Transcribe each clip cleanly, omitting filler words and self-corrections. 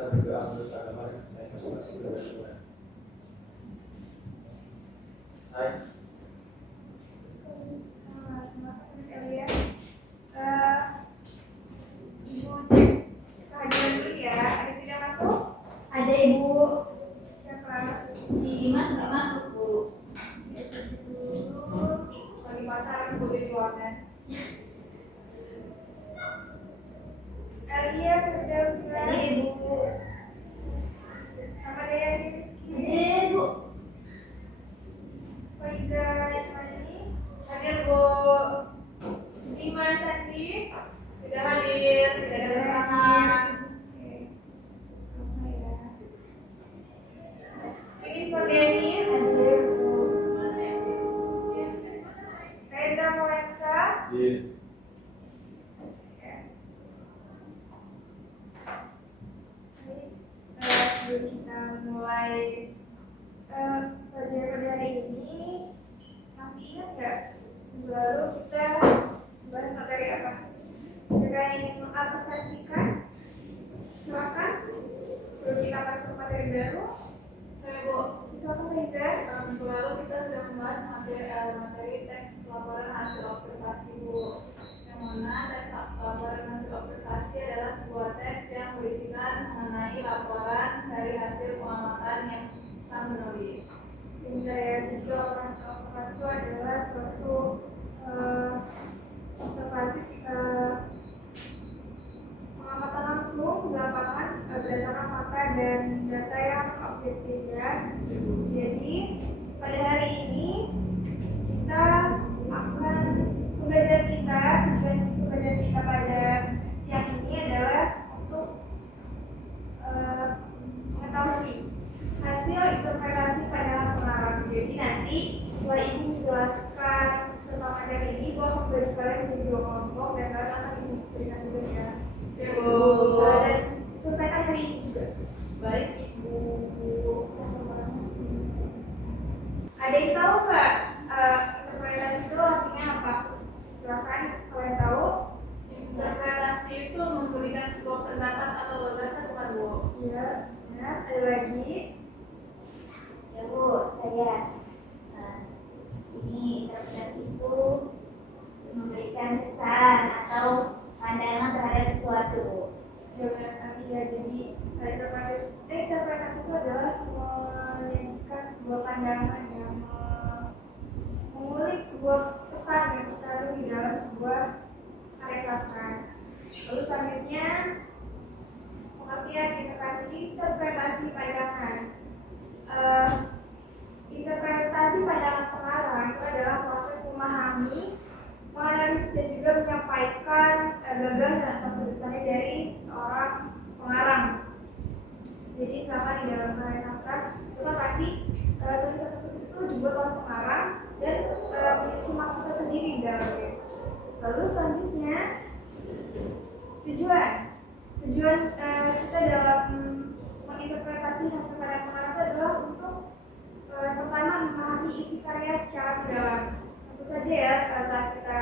kita berdoa menurut agama dan saya masing-masing berbeda. Hai. Ibu cek kehadiran dulu ya. Ada tidak masuk? Ada Ibu. Siapa? Si Dimas nggak masuk Bu. Ya, cek dulu. Lagi pacaran Bu di warnet. Alia, Firdausa. Ada Ibu. Nama dia Rizky. Ada Bu. Faiza Ismani. Hadir Bu. Dimas Sandi. Sudah hadir. Tidak ada kekurangan. Ini Spordenis. Hadir Bu. Reza Molensa. Iya. Sebelum kita mulai pelajaran hari ini, masih ingat nggak minggu lalu kita bahas materi apa? Jika ingin mengapresiasikan, silakan. Sebelum kita masuk materi baru, Saya Bu, silakan Reza. minggu lalu kita sudah membahas materi teks laporan hasil observasi Bu. Yang mana teks laporan hasil observasi adalah sebuah teks yang berisikan mengenai laporan dari hasil pengamatan yang sang menulis. Hingga ya, jadi laporan observasi itu adalah suatu observasi pengamatan langsung di lapangan berdasarkan fakta dan data yang objektif ya. Jadi pada hari ini kita akan pembelajaran kita, tujuan pembelajaran kita pada siang ini adalah untuk mengetahui hasil interpretasi pada pengarang. Jadi nanti setelah ibu menjelaskan tentang materi ini, ibu akan membagi kalian menjadi dua kelompok dan kalian akan diberikan tugas ya. Ya Bu. Dan selesaikan hari ini juga. Baik Ibu. Ada yang tahu nggak interpretasi itu artinya apa? Silakan kalian tahu. Interpretasi itu memberikan sebuah pendapat atau gagasan bukan Bu? Iya, benar. Ada lagi. Ya Bu, saya. Nah, ini interpretasi itu memberikan kesan atau pandangan terhadap sesuatu Bu. Ya benar sekali ya. Jadi interpretasi itu adalah menyajikan sebuah pandangan yang mengulik sebuah pesan yang terkandung di dalam sebuah karya sastra. Lalu selanjutnya pengertian interpretasi pandangan. Interpretasi pandangan pengarang itu adalah proses memahami, menganalisis dan juga menyampaikan gagasan atau sudut pandang dari seorang pengarang. Jadi misalkan di dalam karya sastra kita kasih tulisan tersebut itu dibuat oleh pengarang dan memiliki maksud tersendiri di dalamnya. Lalu selanjutnya tujuan kita dalam menginterpretasi hasil karya pengarang itu adalah untuk pertama memahami isi karya secara mendalam. Tentu saja ya saat kita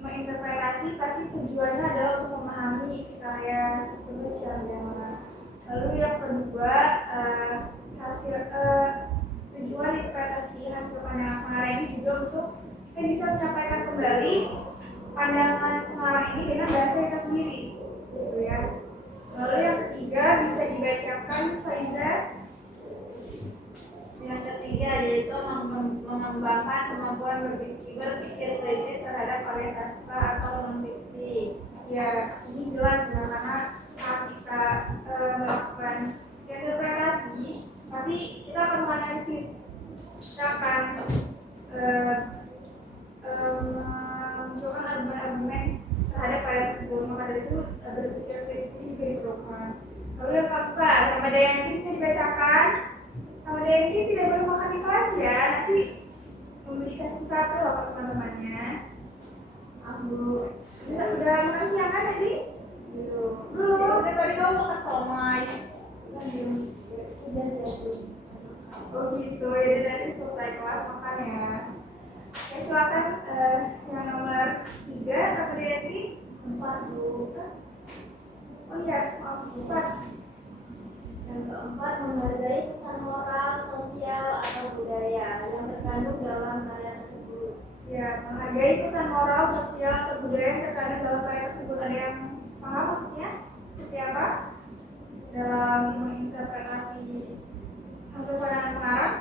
menginterpretasi pasti tujuannya adalah untuk memahami isi karya tersebut secara mendalam. Lalu yang kedua tujuan interpretasi hasil pandangan pengarang ini juga untuk kita bisa menyampaikan kembali pandangan pengarang ini dengan bahasa kita sendiri, gitu ya. Lalu yang ketiga bisa dibacakan Faiza. Yang ketiga yaitu mengembangkan kemampuan berpikir kritis terhadap karya sastra atau non-fiksi. Ya, ini jelas ya, karena saat kita melakukan interpretasi, pasti kita akan menganalisis, kita akan menunjukkan argumen-argumen terhadap karya tersebut. Maka dari itu berpikir kritis ini juga diperlukan. Lalu yang keempat, Ramadhan yang ini bisa dibacakan. Ramadhan ini tidak boleh makan di kelas ya, nanti memberikan satu-satu loh ke teman-temannya. Aku bisa udah makan siang kan tadi? Belum. Udah tadi kamu makan somai. Oh gitu, ya nanti selesai kelas makan ya. Oke, silakan yang nomor 3, Ramadhan 4 Bu. Oh iya, maaf, empat. Yang keempat, menghargai pesan moral, sosial, atau budaya yang terkandung dalam karya tersebut. Ya, menghargai pesan moral, sosial, atau budaya yang terkandung dalam karya tersebut. Ada yang paham maksudnya? Seperti apa? Dalam menginterpretasi hasil pandangan pengarang?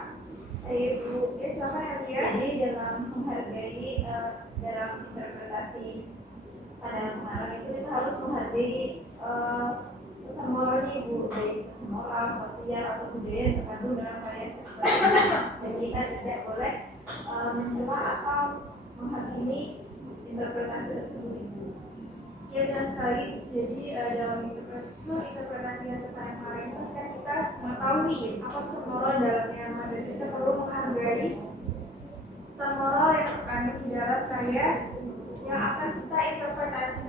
Ibu, Ya, silakan Elia. jadi dalam menghargai dalam interpretasi pandangan pengarang itu kita harus menghargai pesan moralnya Ibu, baik pesan moral, sosial, atau budaya yang terkandung dalam karya tersebut. Dan kita tidak boleh mencela atau menghakimi interpretasi tersebut Ibu. Ya, benar sekali. Jadi dalam interpretasi hasil pandangan itu kan kita mengetahui apa pesan moral dalamnya, dan kita perlu menghargai pesan moral yang terkandung di dalam karya yang akan kita interpretasi.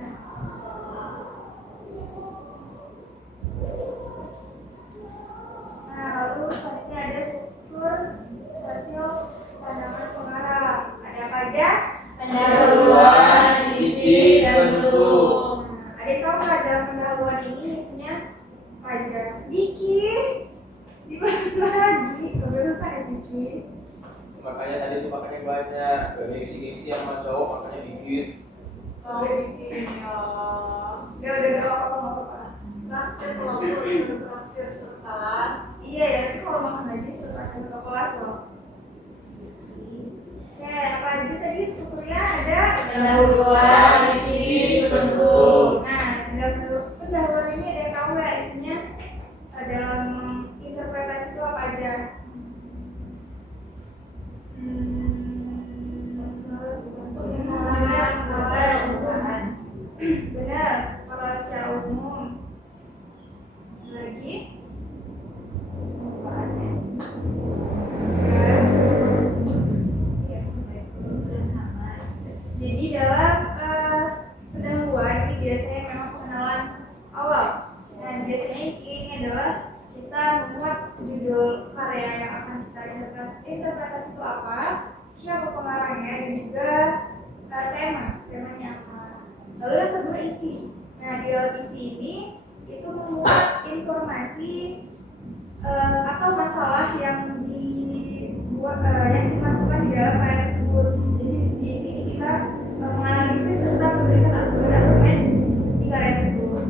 Nah, lalu selanjutnya ada struktur hasil pandangan pengarang. Ada apa aja? Pendahuluan, isi, dan bentuk. Adik tahu nggak dalam pendahuluan ini isinya apa aja? Diki, dibagi lagi. Kebetulan ada Diki. Makanya tadi tuh makanya banyak. Gengsi-gengsi sama cowok makanya dikit. Oh, bikin ya. Udah apa-apa. Traktir kelompok, traktir sekelas. Iya ya, tapi kalau makan lagi setelah ke kelas loh. Oke, apa aja tadi strukturnya ada? Pendahuluan, isi, bentuk. Nah, dalam pendahuluan ini ada yang tahu nggak isinya? Dalam interpretasi itu apa aja? Benar, kalau secara umum. Lagi? Jadi dalam pendahuluan ini biasanya memang pengenalan awal. Dan biasanya isinya adalah kita membuat judul karya yang akan kita interpretasi itu apa, siapa pengarangnya, dan juga temanya apa. Lalu yang kedua isi. Nah, di dalam isi ini itu memuat informasi atau masalah yang dibuat yang dimasukkan di dalam karya tersebut. Jadi di sini kita menganalisis serta memberikan argumen-argumen di karya tersebut.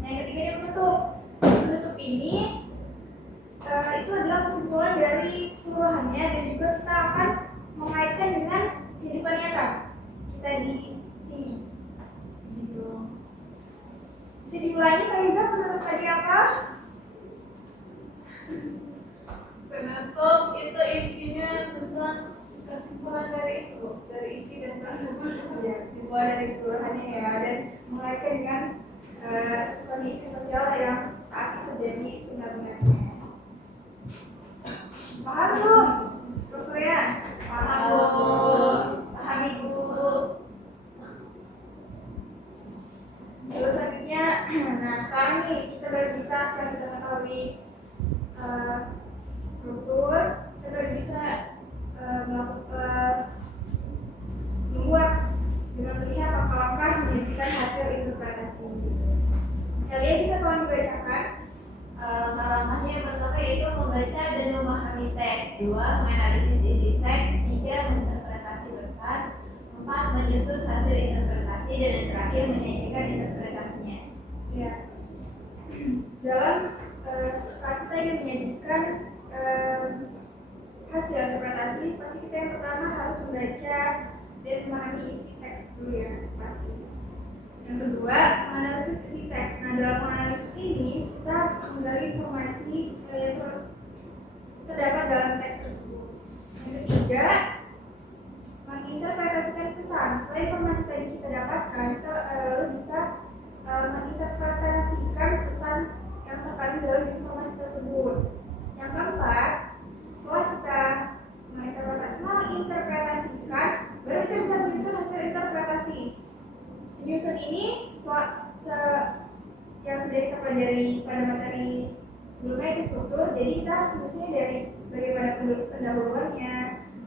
Nah, yang ketiga ini penutup. Penutup ini itu adalah kesimpulan dari keseluruhannya, dan juga kita akan mengaitkan dengan kehidupan nyata kita di sini. Gitu. Bisa diulangi Kak Iza, penutup tadi apa? Penutup itu isinya tentang kesimpulan dari itu, dari isi dan penutup. Ya, kesimpulan dari keseluruhannya ya, dan mengaitkan dengan kondisi sosial yang saat itu terjadi sebenarnya. Paham belum strukturnya? Paham Bu, paham Ibu. Lalu selanjutnya, nah sekarang nih kita baru bisa setelah kita mengetahui struktur, kita baru bisa membuat dengan melihat langkah-langkah menyajikan hasil interpretasi. Kalian bisa tolong dibacakan? Langkah-langkahnya yang pertama yaitu membaca dan memahami teks, 2. Menganalisis isi teks, 3. Menginterpretasi pesan, 4. Menyusun hasil interpretasi, dan yang terakhir menyajikan interpretasinya. Ya. Dalam saat kita ingin menyajikan hasil interpretasi, pasti kita yang pertama harus membaca dan memahami isi teks dulu ya, pasti. Yang kedua, menganalisis isi teks. Nah, dalam menganalisis ini kita menggali informasi yang terdapat dalam teks tersebut. Yang ketiga, menginterpretasikan pesan. Setelah informasi tadi kita dapatkan, kita lalu bisa menginterpretasikan pesan yang terkandung dalam informasi tersebut. Yang keempat, setelah kita menginterpretasikan, baru kita bisa menyusun hasil interpretasi. Menyusun ini yang sudah kita pelajari pada materi sebelumnya itu struktur. Jadi kita menyusunnya dari bagaimana pendahuluannya,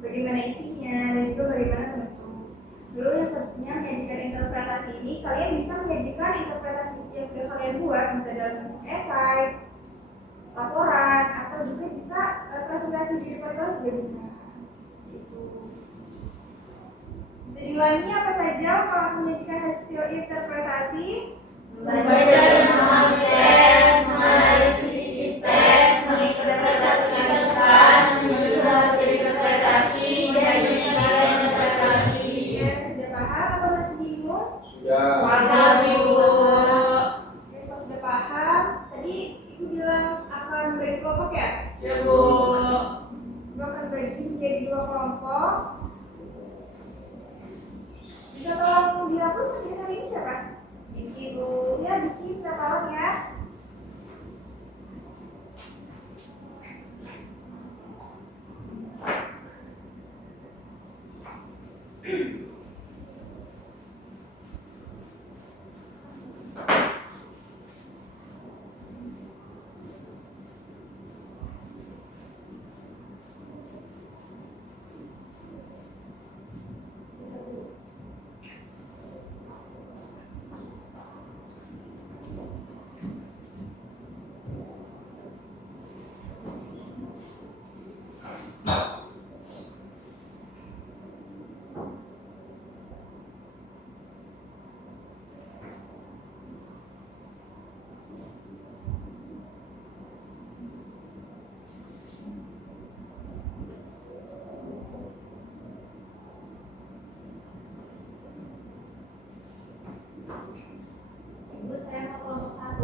bagaimana isinya, dan juga bagaimana penutup. Dulu yang seharusnya menyajikan interpretasi ini, kalian bisa menyajikan interpretasi yang sudah kalian buat, bisa dalam bentuk esai, laporan, atau juga bisa presentasi di depan kelas juga bisa. Gitu. Bisa diulangi apa saja kalau menyajikan hasil interpretasi? Membaca dan memahami teks, menganalisis isi teks, menginterpretasikan pesan, menyusun hasil interpretasi, dan menyajikan interpretasi. Ya, sudah paham atau masih bingung? Sudah. Paham, Ibu. Oke, kalau sudah paham, tadi Ibu bilang akan bagi kelompok ya? Ya, Bu. Ibu akan bagi menjadi 2 kelompok. Bisa tolong dihapus yang hari ini siapa? Vicky, Bu. Ya, Vicky bisa tolong ya. Ibu, saya mau kelompok 1.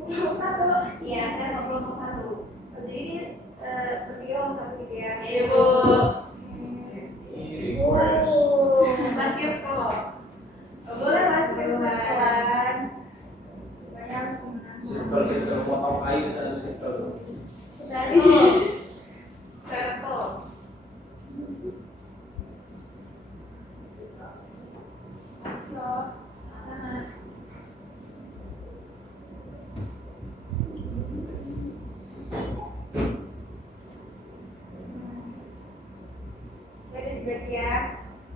Kelompok 1. Iya, saya mau kelompok 1. Jadi ini bertiga kelompok 1 gitu ya. Iya, Bu. Ini request. Basket kelompok. Boleh mas, kesempatan. Semuanya harus menang. Circle potong kayu dan circle. Circle. Jadi dibagi ya.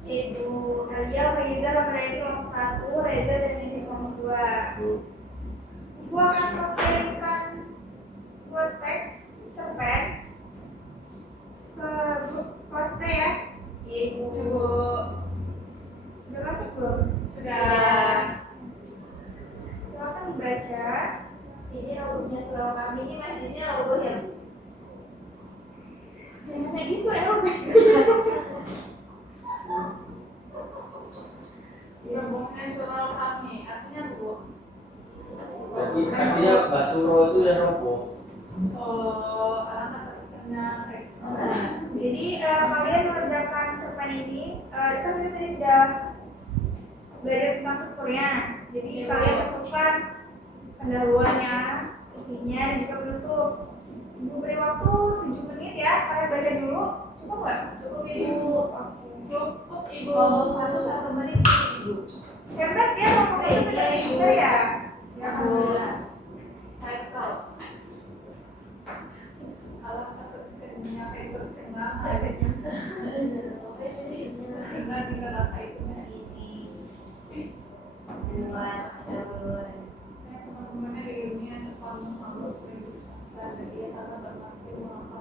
Ibu. Alia, Faiza, Ramadhani kelompok 1, Reza dan Nini kelompok 2. Ibu akan mengirimkan sebuah teks cerpen ke grup kelas kita ya. Ibu. Sudah masuk belum? Sudah. Silakan dibaca. Ini logonya surau kami, ini masjidnya logo ya, Bu? Jangan kayak gitu ya, Om. Logonya surau kami, artinya Bu. Jadi artinya Basuro itu dan Robo. Oh, alangkah terkenalnya kayak Jadi kalian mengerjakan cerpen ini, kan kita tadi sudah belajar tentang strukturnya. Jadi kalian tentukan pendahuluannya, isinya, dan juga penutup. Ibu beri waktu 7 menit ya, kalian baca dulu. Cukup nggak? Cukup, Ibu. cukup Ibu. Kelompok 1 menit, Ibu. Hebat ya, kelompok satu pintar pintar ya. Ya, Alhamdulillah. Circle. Alangkah terkenalnya kayak bercengang sehingga tinggal kata itu teman-temannya di dunia kamu harus dan dia akan berbakti mengapa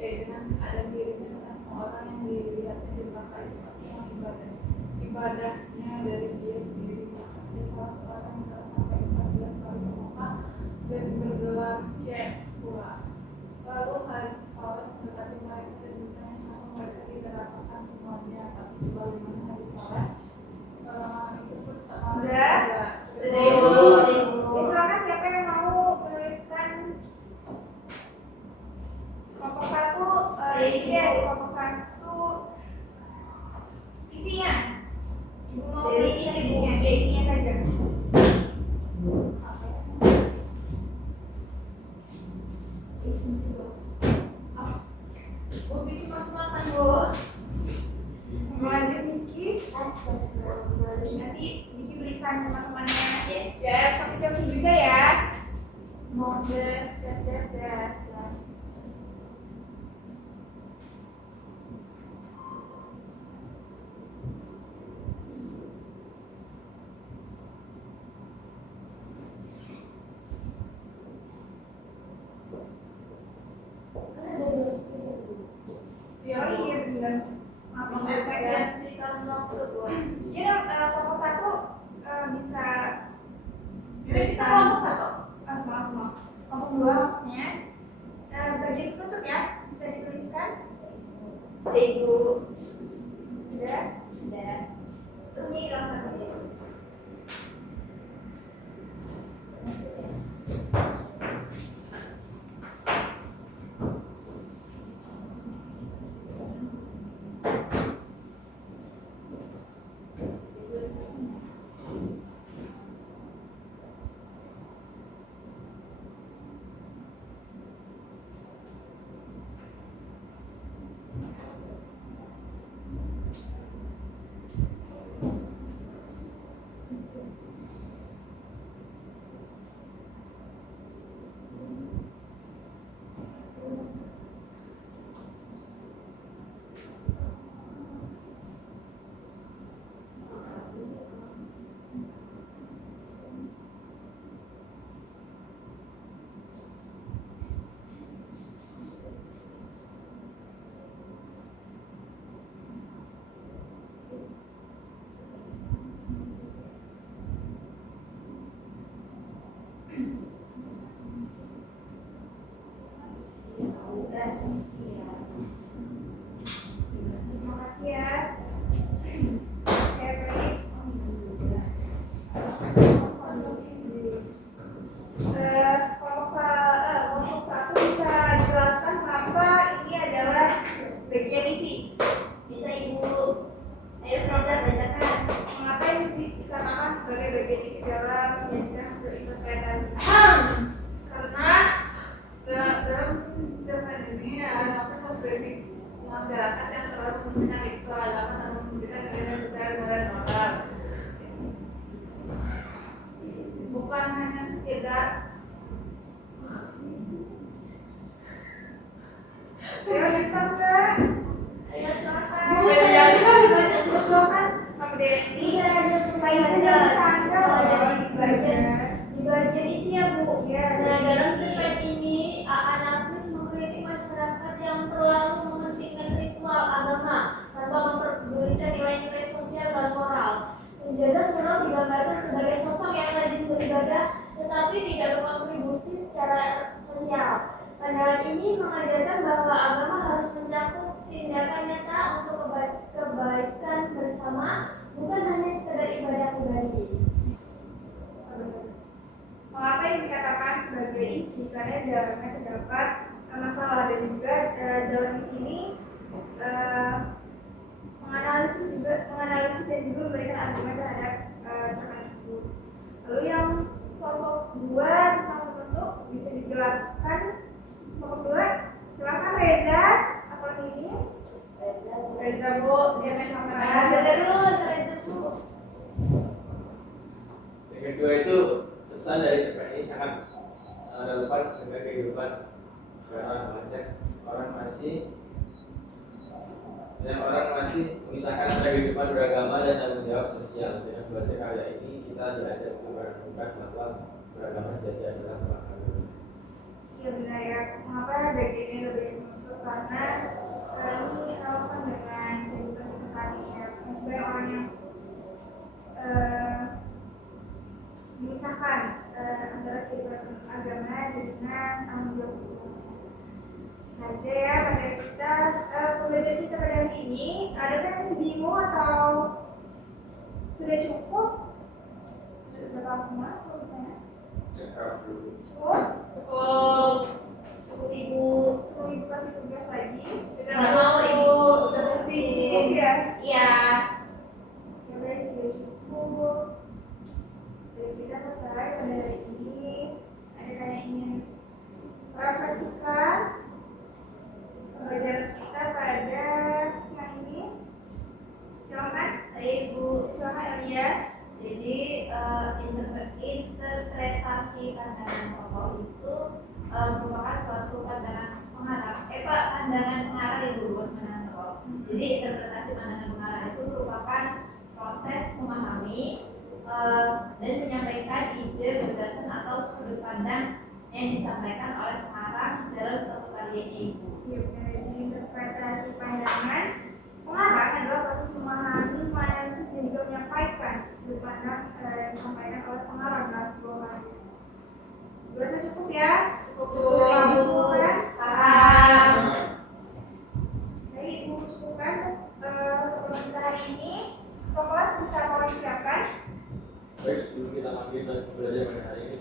dengan keadaan dirinya dengan semua orang yang dilihatnya dipakai seperti yang ibadahnya dari dia sendiri. Dia salah seorang yang telah sampai 14 kali ke Mekah dan bergelar syekh pula. Lalu hari sholat mendekati mereka dan ditanya sama mereka tidak lakukan semuanya, tapi sebagaimana hari sholat itu pun tak mau Udah? Sudah, Ibu. Ya, silakan siapa yang mau menuliskan kelompok 1 ini ya, kelompok 1 isinya. Ibu mau Dari menulis isi, isinya, ya isinya saja. Bu, bikin makan, Bu. Mulai Niki, nanti Niki belikan teman-temannya. Yes. Ya, coki-coki juga ya. mau des. kita kelompok satu. Maaf. Kelompok dua maksudnya. Bagian penutup ya, bisa dituliskan. Sudah Ibu. Sudah. Ini rasa ini. Terima kasih ya. Oke, baik. Kelompok satu bisa dijelaskan kenapa ini adalah bagian isi. Bisa Ibu. Ayo Froza bacakan. Mengapa ini dikatakan sebagai bagian isi dalam penyajian hasil interpretasi? Karena dalam zaman ini ada mengkritik masyarakat yang selalu mementingkan keagamaan dan memberikan nilai besar dan moral. Bukan hanya sekedar Ya, bisa enggak? Ayo silakan. Bu, saya silakan. Kemudian ini kita jangan canda loh di bagian isi ya Bu. Iya, Nah, bagian dalam isi. cerpen ini Anakris mengkritik masyarakat yang terlalu mementingkan ritual agama tanpa memperdulikan nilai-nilai sosial dan moral. Penjaga surau digambarkan sebagai sosok yang rajin beribadah tetapi tidak berkontribusi secara sosial. Pandangan ini mengajarkan bahwa agama harus mencakup tindakan nyata untuk kebaikan bersama, bukan hanya sekedar ibadah pribadi. Mengapa ini dikatakan sebagai isi? Karena di dalamnya terdapat masalah dan juga dalam isi ini menganalisis dan juga memberikan argumen terhadap cerpen tersebut. Lalu yang kelompok 2 tentang bentuk bisa dijelaskan. Kelompok 2, silakan Reza atau Ninis. Reza Bu, dia main kamera. Terus, Reza Bu. Yang kedua itu pesan dari cerpen ini sangat relevan dengan kehidupan sekarang. Banyak orang masih memisahkan antara kehidupan beragama dan tanggung jawab sosial. Dengan membaca karya ini kita diajak untuk merenungkan bahwa beragama sejati adalah pengalaman. Iya benar ya. Mengapa bagian ini lebih menuntut? Karena ini relevan dengan kehidupan kita saat ini ya. Masih banyak orang yang memisahkan antara kehidupan agama dengan tanggung jawab sosial. Saja ya pada kita pembelajaran kita pada hari ini. Adakah yang masih bingung atau sudah cukup? Sudah berapa semua? Cukup? Cukup Ibu. Perlu Ibu kasih tugas lagi? Nggak mau Ibu. Udah pasti cukup ya? Iya. Ya baik, sudah cukup. Jadi kita selesai pada hari ini. Ada yang ingin refleksikan pembelajaran kita pada siang ini? Silakan. Saya Ibu. Silakan Elia. Jadi interpretasi pandangan tokoh itu merupakan suatu pandangan pengarah. Pandangan pengarah Ibu, bukan pandangan tokoh. Jadi interpretasi pandangan pengarah itu merupakan proses memahami dan menyampaikan ide, gagasan atau sudut pandang yang disampaikan oleh pengarang dalam suatu karyanya Ibu. Iya benar. Jadi interpretasi pandangan pengarang adalah proses memahami, menganalisis dan juga menyampaikan sudut pandang yang disampaikan oleh pengarang dalam sebuah karya. Berasa cukup ya? Cukup, Paham Ibu. semua kan? Paham. Jadi Ibu cukupkan untuk kita hari ini. Kelas bisa tolong siapkan. Baik, sebelum kita lanjut dan belajar pada hari ini,